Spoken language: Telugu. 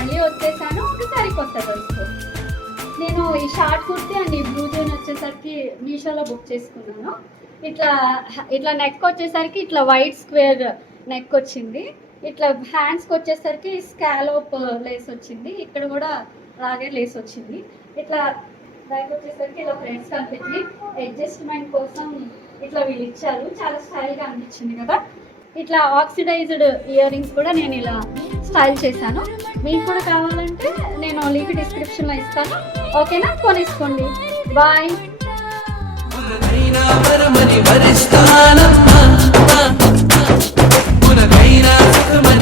మళ్ళీ వచ్చేసాను ఒకసారి కొత్త డ్రెస్. నేను ఈ షార్ట్ కుర్తీ అండ్ ఈ బ్లూ జోన్ వచ్చేసరికి మీషోలో బుక్ చేసుకున్నాను. ఇట్లా ఇట్లా నెక్ వచ్చేసరికి ఇట్లా వైట్ స్క్వేర్ నెక్ వచ్చింది. ఇట్లా హ్యాండ్స్కి వచ్చేసరికి స్కాలోప్ లేస్ వచ్చింది. ఇక్కడ కూడా అలాగే లేస్ వచ్చింది. ఇట్లా బ్యాక్ వచ్చేసరికి ఇలా ఫ్రెండ్స్ కనిపించింది. అడ్జస్ట్మెంట్ కోసం ఇట్లా వీళ్ళు ఇచ్చారు. చాలా స్టైల్గా అనిపించింది కదా. ఇట్లా ఆక్సిడైజ్డ్ ఇయర్ రింగ్స్ కూడా నేను ఇలా స్టైల్ చేశాను. మీకు కూడా కావాలంటే నేను లింక్ డిస్క్రిప్షన్లో ఇస్తాను. ఓకేనా, కొనేసుకోండి. బాయ్. సుఖమని